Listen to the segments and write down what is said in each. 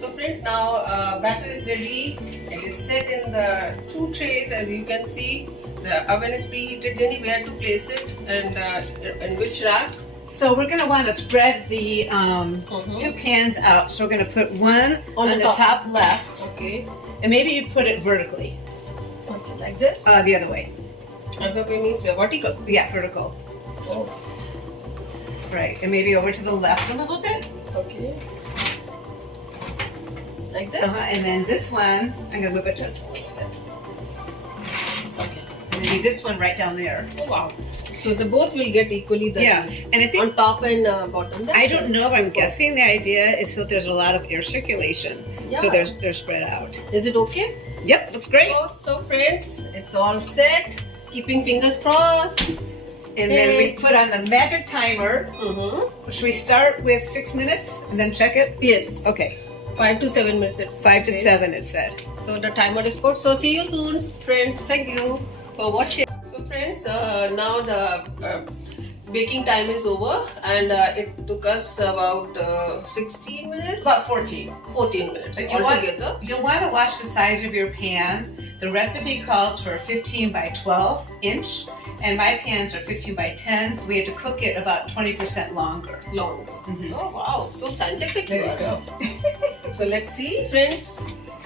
So friends, now batter is ready. It is set in the 2 trays, as you can see. The oven is preheated. Jenny, where to place it and in which rack? So we're going to want to spread the 2 pans out. So we're going to put one on the top left. Okay. And maybe you put it vertically. Okay, like this? The other way. Other way means vertical? Yeah, vertical. Oh. Right, and maybe over to the left a little bit. Okay. Like this? And then this one, I'm going to move it just a little bit. Okay. And maybe this one right down there. Oh, wow. So the both will get equally the and I think on top and bottom. I don't know, I'm guessing the idea is so there's a lot of air circulation. Yeah. So they're spread out. Is it okay? Yep, looks great. So friends, it's all set. Keeping fingers crossed. And then we put on the magic timer. Should we start with 6 minutes and then check it? Yes. Okay. 5 to 7 minutes. It's 5 to 7 it said. So the timer is put. So see you soon, friends. Thank you for watching. So friends, now the baking time is over, and it took us about 16 minutes. About 14. 14 minutes You'll altogether. You'll want to watch the size of your pan. The recipe calls for 15 by 12 inch, and my pans are 15 by 10, so we had to cook it about 20% longer. Oh wow, so scientific you are. So let's see, friends,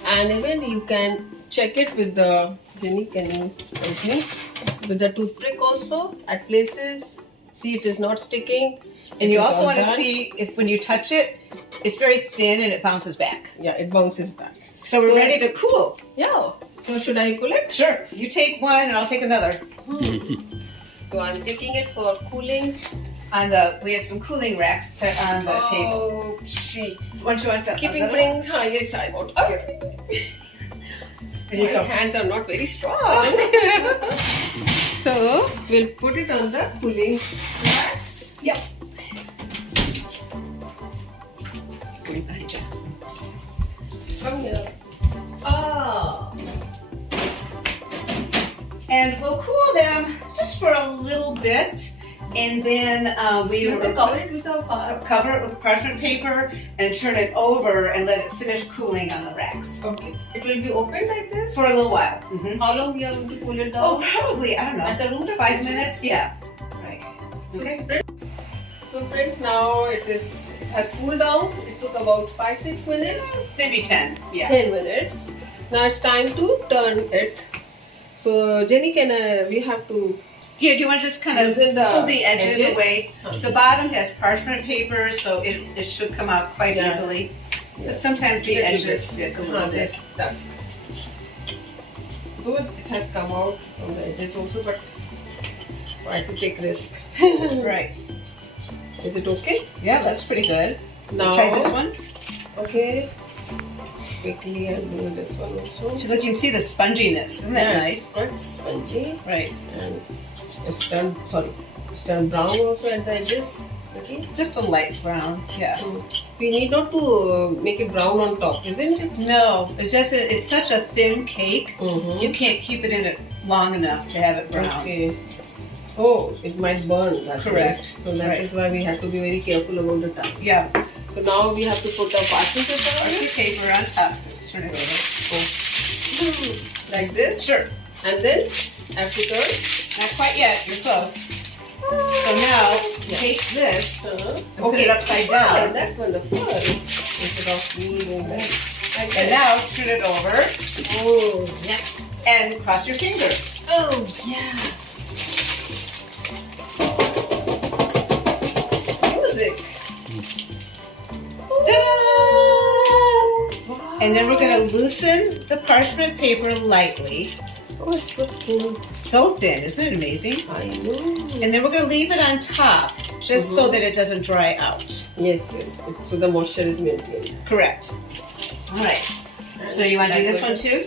and even you can check it with the Jenny, can you help me? With the toothpick also at places. See, it is not sticking. And you also want to see if when you touch it, it's very thin and it bounces back. Yeah, it bounces back. So we're ready to cool. Yeah. So should I cool it? Sure. You take one and I'll take another. So I'm taking it for cooling. We have some cooling racks on the table. Oh, see. What do you want? Keeping things high. Yes, I want. My hands are not very strong. So we'll put it on the cooling racks. Yep. Going behind you. Come here. Oh. And we'll cool them just for a little bit. And then we will cover it with cover it with parchment paper and turn it over and let it finish cooling on the racks. Okay. It will be open like this? For a little while. How long we are going to cool it down? Oh, probably, I don't know. At the room 5 minutes? Yeah. Right. Okay. So friends, now it has cooled down. It took about 5-6 minutes. Maybe 10. Yeah. 10 minutes. Now it's time to turn it. So Jenny, we have to... Do you want to just kind of pull the edges away? The bottom has parchment paper, so it should come out quite easily. Yeah. But sometimes the edges stick a little bit. Though it has come out on the edges also, but I have to take risk. Right. Is it okay? Yeah, that's pretty good. Now try this one. Okay. Quickly I'll do this one also. So look, you can see the sponginess. Isn't that nice? It's quite spongy. Right. And it's turned brown also at the edges. Okay. Just a light brown. Yeah. We need not to make it brown on top, isn't it? No, it's such a thin cake. You can't keep it in it long enough to have it brown. Okay. Oh, it might burn. Correct. So that is why we have to be very careful about the time. Yeah. So now we have to put the parchment paper on top. Just turn it over. Like this? Sure. And then I have to turn? Not quite yet. You're close. So now take this and put it upside down. That's wonderful. Instead of me doing that. And now turn it over. Oh, yeah. And cross your fingers. Oh, yeah. Music. Wow. And then we're going to loosen the parchment paper lightly. Oh, it's so thin. So thin, isn't it amazing? I know. And then we're going to leave it on top, just so that it doesn't dry out. Yes. So the moisture is maintained. Correct. All right. So you want to do this one too?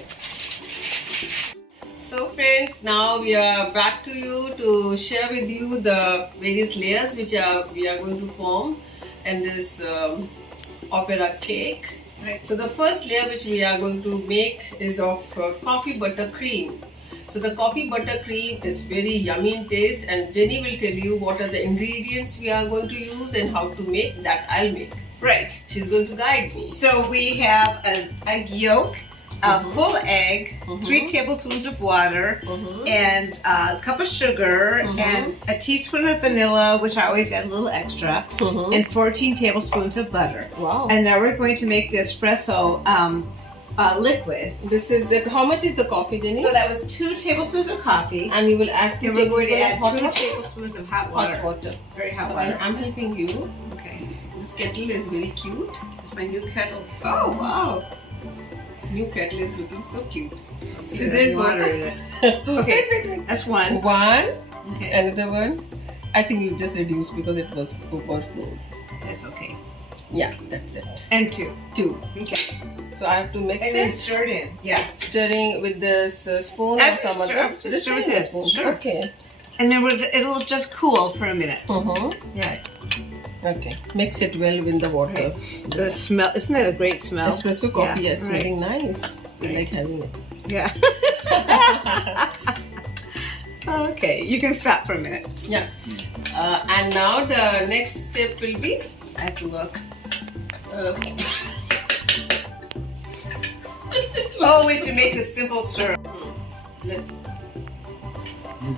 So friends, now we are back to you to share with you the various layers which we are going to form in this opera cake. Right. So the first layer which we are going to make is of coffee butter cream. So the coffee butter cream is very yummy in taste, and Jenny will tell you what are the ingredients we are going to use and how to make that. I'll make. Right. She's going to guide me. So we have an egg yolk, a full egg, 3 tablespoons of water, and a cup of sugar, and a teaspoon of vanilla, which I always add a little extra, and 14 tablespoons of butter. Wow. And now we're going to make the espresso liquid. This is how much is the coffee, Jenny? So that was 2 tablespoons of coffee. And you will add 2 And we're going to add hot 2 water? tablespoons of hot water. Hot water. Very hot So water. I'm helping you. Okay. This kettle is very cute. It's my new kettle. Oh wow! New kettle is looking so cute. See, Is there's this water one? in it. Okay. Wait. That's one. One. Okay. Another one. I think you just reduced because it was overflowed. That's okay. Yeah, that's it. And 2. 2. Okay. So I have to mix And then it. stir it in. Yeah. Stirring with this spoon I or some stir- other. just stir with is a this, spoon. sure. Okay. And then it'll just cool for a minute. Yeah. Okay. Mix it well with the water. The smell, isn't that a great smell? Espresso coffee, Yeah, yes, smelling nice. I like having it. Yeah. Okay, you can stop for a minute. Yeah. And now the next step will be. I have to look. Oh, we have to make the simple syrup.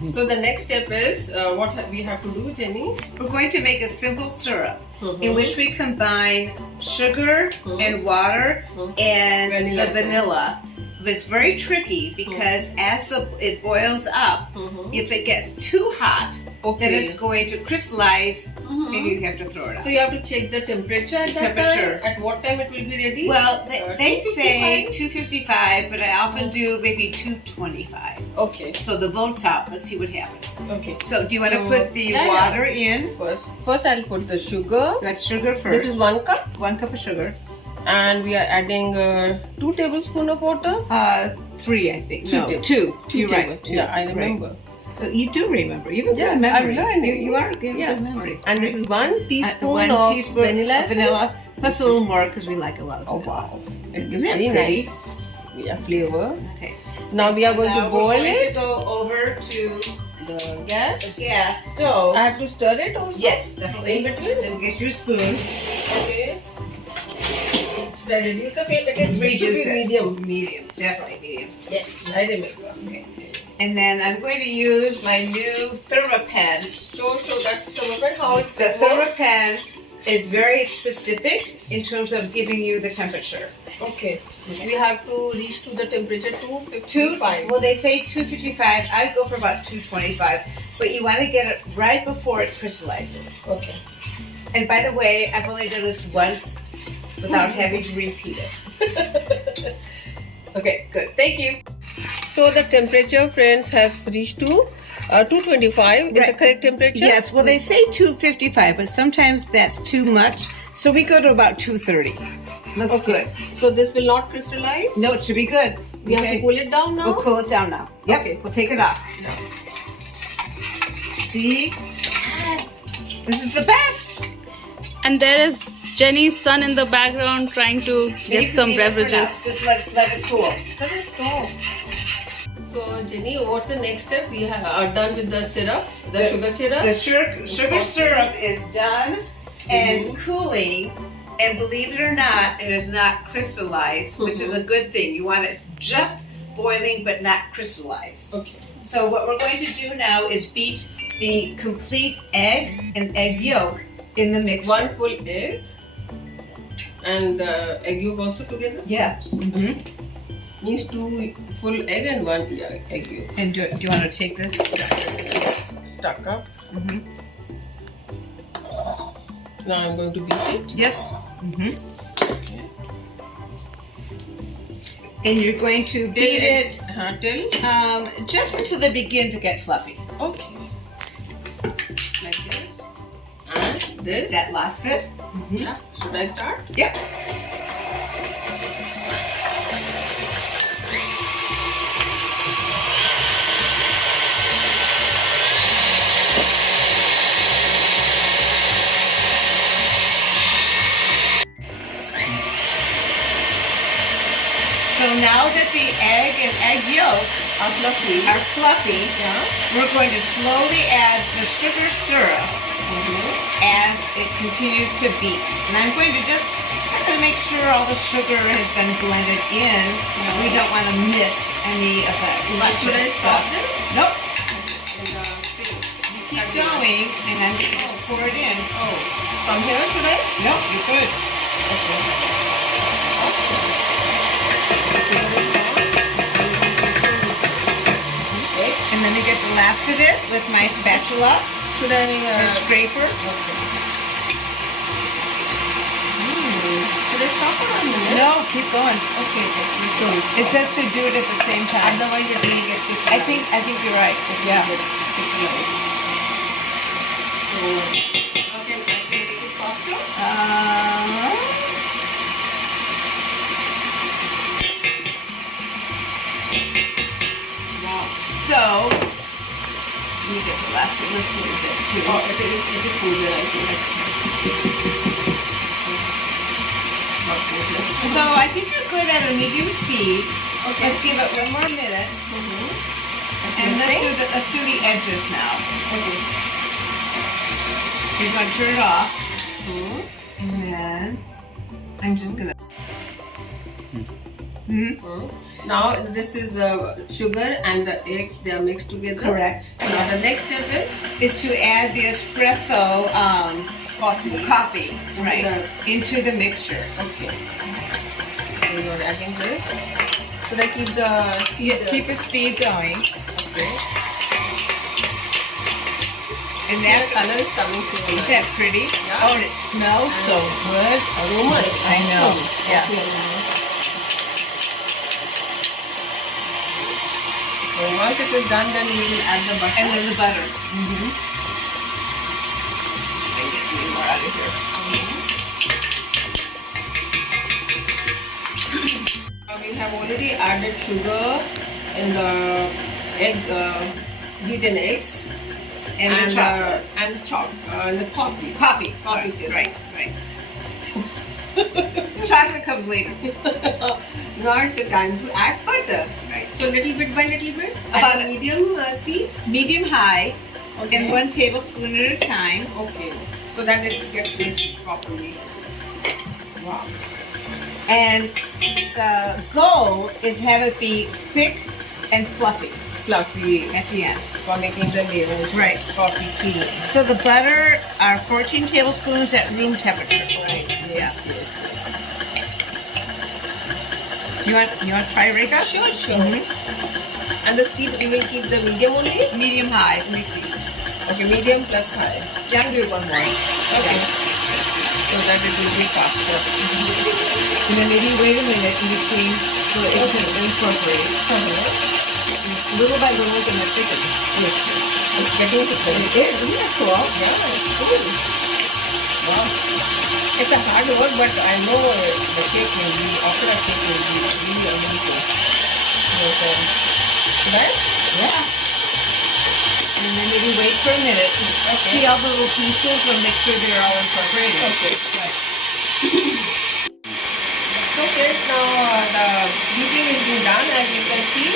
So the next step is what we have to do, Jenny? We're going to make a simple syrup in which we combine sugar and water and Vanilla the vanilla. But it's very tricky because as it boils up, if it gets too hot, then it's going to crystallize and you have to throw it out. So you have to check the temperature at that time? At what time it will be ready? Well, they say 255, but I often do maybe 225. Okay. So the volt's out. Let's see what happens. Okay. So do you want to put the water in? First I'll put the sugar. That's sugar first. This is 1 cup. 1 cup of sugar. And we are adding 2 tablespoons of water. 3, I think. Two No, tablespoons. 2. Two You're right. tablespoons. Yeah, I remember. Right. You do remember. You have a Yeah, good memory. I'm learning. You are a good memory. And this is 1 teaspoon 1 of teaspoon vanilla. of vanilla. Plus a little more because we like a lot of vanilla. Oh wow! Isn't that Very pretty? nice. Yeah, flavor. Okay. Now we are going to boil we're going it. to go over to The gas. the gas stove. I have to stir it also. Yes, definitely. In between. Then get your spoon. Okay. Should I reduce the flame? It is Reduce it. medium. Medium, definitely medium. Yes, I remember. Okay. And then I'm going to use my new ThermaPen. Show that thermopen how it The works. ThermaPen is very specific in terms of giving you the temperature. Okay. We have to reach to the temperature 255. Well, they say 255. I go for about 225, but you want to get it right before it crystallizes. Okay. And by the way, I've only done this once without having to repeat it. Okay, good. Thank you. So the temperature, friends, has reached to 225. Is the Right. correct temperature? Yes, well, they say 255, but sometimes that's too much. So we go to about 230. Looks Okay. good. So this will not crystallize? No, it should be good. We have to cool it down now? We'll cool it down now. Yep. Okay. We'll take it off. See? This is the best. And there is Jenny's son in the background trying to You get can some leave it for now. beverages. Just let it cool. Let it go. So Jenny, what's the next step? We are done with the syrup, the sugar syrup. The sugar syrup is done and cooling, and believe it or not, it is not crystallized, which is a good thing. You want it just boiling but not crystallized. Okay. So what we're going to do now is beat the complete egg and egg yolk in the mixer. 1 full egg and egg yolk also together. Yeah. Means 2 full egg and 1 egg yolk. And do you want to take this? Stuck up. Now I'm going to beat it. Yes. Okay. And you're going to beat it Till? just until they begin to get fluffy. Okay. Like this. And this. That locks it. Yeah. Should I start? Yep. So now that the egg and egg yolk Are fluffy. are fluffy, Yeah. we're going to slowly add the sugar syrup as it continues to beat. And I'm going to just kind of make sure all the sugar has been blended in. We don't want to miss any of that Should I luscious stop stuff. this? Nope. In the thing. You keep going, and I'm going to just pour it in. Oh, from here should I? Nope, you're good. Okay. And then we get the last of it with my spatula Should I? or scraper. Okay. Should I stop for a minute? No, keep going. Okay. So It says to do it at the same time. otherwise it will get crystallized. I think you're right. Yeah. So, okay, I can make it faster. Wow. So, let me get the last one. Let's see what we get too. Oh, it is cooler, I think. So I think you're good at a medium speed. Okay. Let's give it one more minute, and let's do the edges now. Okay. So you're going to turn it off, and then I'm just gonna. Now this is sugar and the eggs, they are mixed together. Correct. Now the next step is To add the espresso coffee, right, into the mixture. okay. So you are adding this. Should I keep the Keep the speed going, Okay. and That that color is coming through. is that pretty? Yeah. Oh, and it smells so good. Aroma. I know. Awesome. Yeah. Okay. So once it is done, then we will add the butter. And then the butter. So I get a little more out of here. We have already added sugar in the egg, beaten eggs, And the chocolate. and the coffee. Coffee. Coffee Sorry. syrup. Right. Chocolate comes later. Now it's the time to add butter. Right. So little bit by little bit, About at a medium speed. Medium high, Okay. and 1 tablespoon at a time. Okay. So that it gets mixed properly. Wow. And the goal is have it be thick and fluffy Fluffy at the end. for making the layers. Right. Coffee cream. So the butter are 14 tablespoons at room temperature. Right. Yes, yes, yes. You want to try, Rika? Sure, sure. And the speed we will keep the medium only? Medium high. Let me see. Okay, medium plus high. Yeah, I'll do one more. Okay. So that it will be faster. And then maybe wait a minute in between so it can incorporate. Little by little it can thicken. Yes, yes. It's getting thicker. It is. Isn't that cool? Yeah, it's cool. Wow. It's a hard work, but I know the cake will be, opera cake will be really amazing. Right? Yeah. And then maybe wait for a minute. See all the little pieces and make sure they're all incorporated. Okay. Right. So friends, now the beating is being done, as you can see,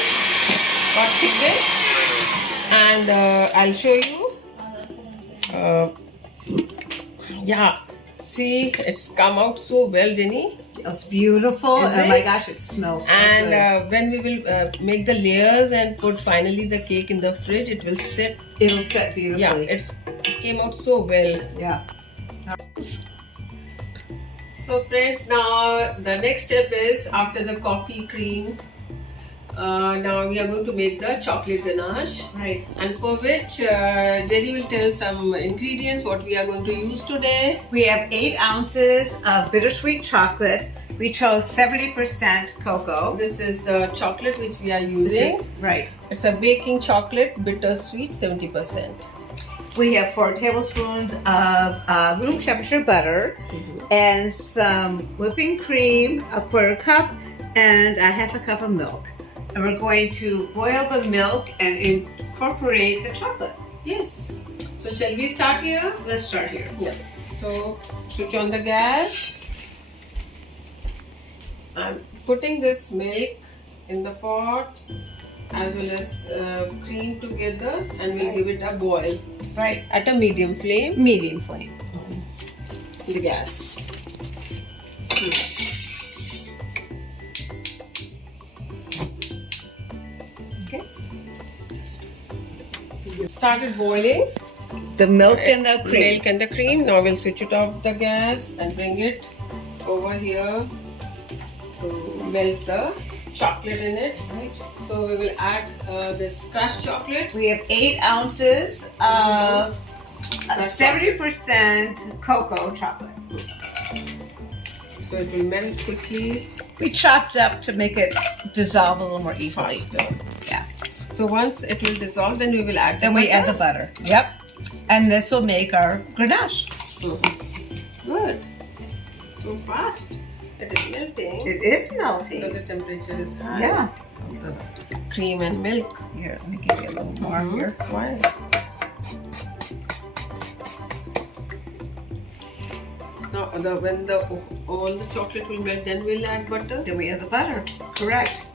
got thickened, and I'll show you. Yeah, see, it's come out so well, Jenny. It's beautiful. Is Oh my it? gosh, it smells so And good. when we will make the layers and put finally the cake in the fridge, it will sit. It'll set beautifully. Yeah, it came out so well. Yeah. So friends, now the next step is after the coffee cream. Now we are going to make the chocolate ganache, Right. and for which Jenny will tell some ingredients what we are going to use today. We have 8 ounces of bittersweet chocolate. We chose 70% cocoa. This is the chocolate which we are Which using. is, right. It's a baking chocolate, bittersweet, 70%. We have 4 tablespoons of room temperature butter and some whipping cream, a 1/4 cup, and a 1/2 cup of milk. And we're going to boil the milk and incorporate the chocolate. Yes. So shall we start here? Let's start here. Yeah. So switch on the gas. I'm putting this milk in the pot as well as cream together, and we'll give it a boil Right. at a medium flame. Medium flame. the gas. Okay. It started boiling. The milk and the cream. Milk and the cream. Now we'll switch it off the gas and bring it over here to melt the chocolate in it. Right. So we will add this crushed chocolate. We have 8 ounces of 70% cocoa chocolate. So it will melt quickly. We chopped up to make it dissolve a little more easily. Faster. Yeah. So once it will dissolve, then we will add Then we add the butter. Yep. And this will make our ganache. Good. So fast. It is melting. It is So melting. the temperature is high. Yeah. The cream and milk. Here, let me give you a little more here. Why? Now, when all the chocolate will melt, then we'll add butter. Then we add the butter. Correct.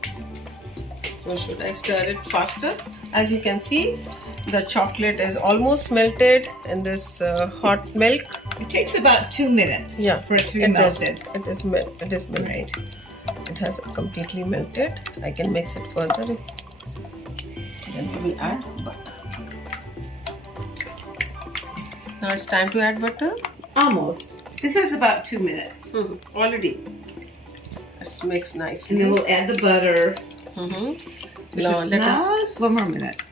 So should I stir it faster? As you can see, the chocolate is almost melted in this hot milk. It takes about 2 minutes for it to be melted. It is melted. Right. It has completely melted. I can mix it further. Then we will add butter. Now it's time to add butter. Almost. This is about 2 minutes. Already. Let's mix nicely. And then we'll add the butter. Now, let us. One more minute.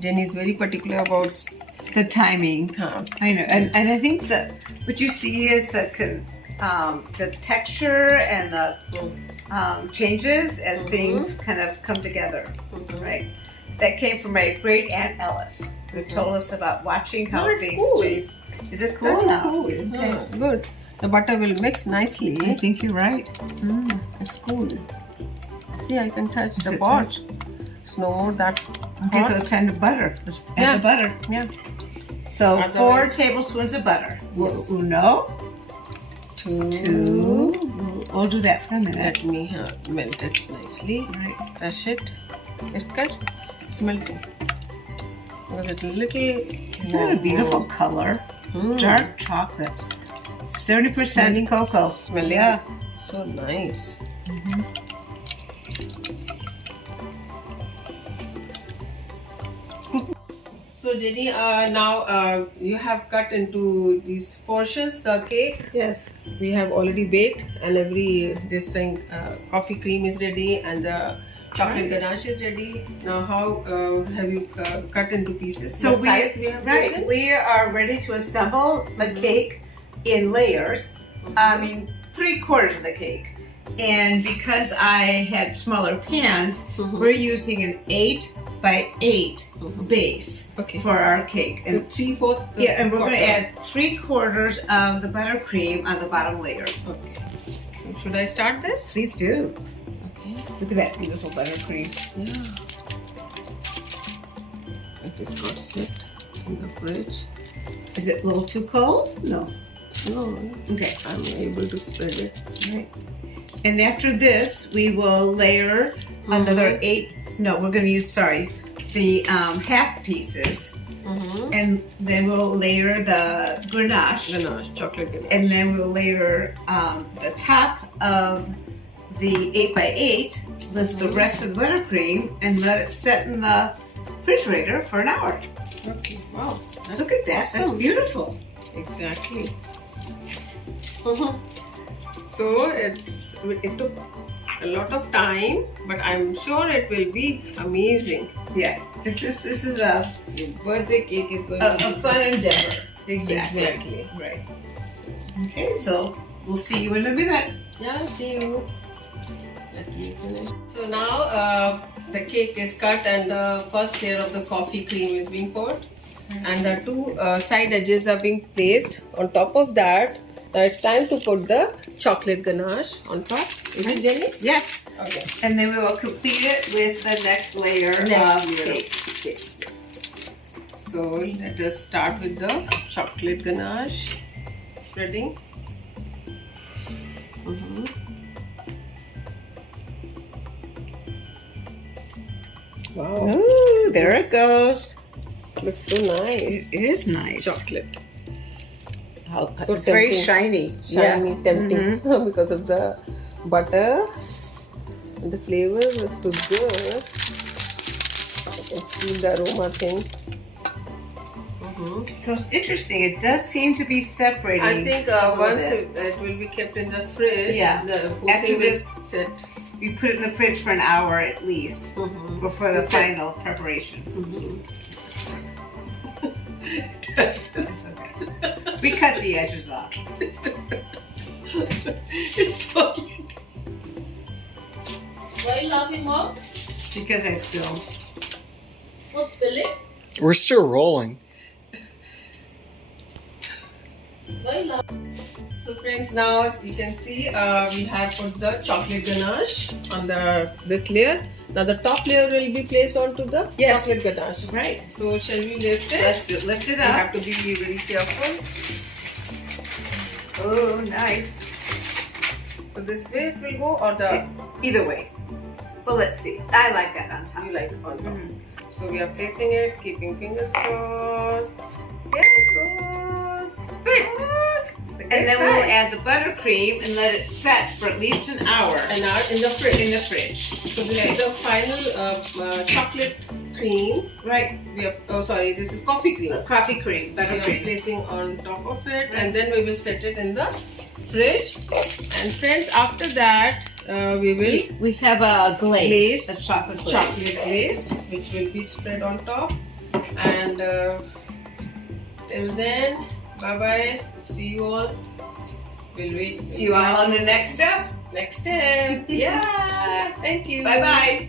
Jenny is very particular about The timing. I know. And I think that what you see is the texture and the changes as things kind of come together. Right. That came from my great aunt Alice, who told us about watching how it's things cool. change. Is it cool Very now? cool. Okay. Yeah, good. The butter will mix nicely. I think you're right. It's cool. See, I can touch the it pot. It's no more that Okay, hot. so it's time to butter. Let's add Yeah. the butter. Yeah. So Otherwise- 4 tablespoons of butter. Yes. Uno, 2. 2. We'll do that for a minute. Let me melt it nicely. Right. Crush it. It's cut. It's melting. Look at it, little. Isn't that a beautiful color? Dark chocolate. 70% cocoa. Smelling. Yeah. So nice. So Jenny, now you have cut into these portions the cake. Yes. We have already baked, and this thing coffee cream is ready, and the chocolate ganache is ready. Now, how have you cut into pieces? So What size we have taken? we are ready to assemble the cake in layers. I mean, 3/4 of the cake. And because I had smaller pans, we're using an 8 by 8 base for our cake. So 3/4. Yeah, and we're going to add 3/4 of the buttercream on the bottom layer. Okay. So should I start this? Please do. Okay. Look at that beautiful buttercream. Yeah. It just got set in the fridge. Is it a little too cold? No. No. Okay. I'm able to spread it. Right. And after this, we will layer another 8. No, we're going to use, the half pieces. And then we'll layer the ganache. Ganache, chocolate ganache. And then we'll layer the top of the 8 by 8 with the rest of the buttercream and let it set in the refrigerator for an hour. Okay. Wow. Look at that. That's awesome. beautiful. Exactly. So it took a lot of time, but I'm sure it will be amazing. Yeah. This is a Your birthday cake is going to be fun endeavor. Exactly. Right. So, Okay, so we'll see you in a minute. yeah, see you. Let me finish. So now the cake is cut and the first layer of the coffee cream is being poured, and the 2 side edges are being placed. On top of that, now it's time to put the chocolate ganache on top. Is it, Jenny? Yes. Okay. And then we will complete it with the next layer of cake. Okay. So let us start with the chocolate ganache spreading. Wow. Ooh, there it goes. Looks so nice. It is nice. Chocolate. So it's very shiny. Shiny, tempting because of the butter. And the flavors are so good. I can feel the aroma thing. So it's interesting. It does seem to be separating. I think once it will be kept in the fridge, the whole After thing this, is set. you put it in the fridge for an hour at least before the final preparation. It's okay. We cut the edges off. It's so cute. Why are you laughing, Mom? Because I spilled. What's spilling? We're still rolling. Why are you laughing? So friends, now you can see we have put the chocolate ganache on this layer. Now the top layer will be placed onto the chocolate ganache. Right. So shall we lift it? Let's lift it You up. have to be very careful. Oh, nice. So this way it will go, or the Either way. Well, let's see. I like that on top. you like on top. So we are placing it, keeping fingers crossed. Here it goes. Fit. And then we'll add the buttercream and let it set for at least an hour An hour in the fridge. in the fridge. So this is the final chocolate cream. Right. We are, oh sorry, this is coffee cream. Coffee cream, We are buttercream. placing on top of it, and then we will set it in the fridge. And friends, after that we will We have a Glaze. a chocolate glaze. chocolate glaze, which will be spread on top. And till then, bye bye. See you all. Will we See you all on the next step. next step? Yeah. Thank you. Bye bye.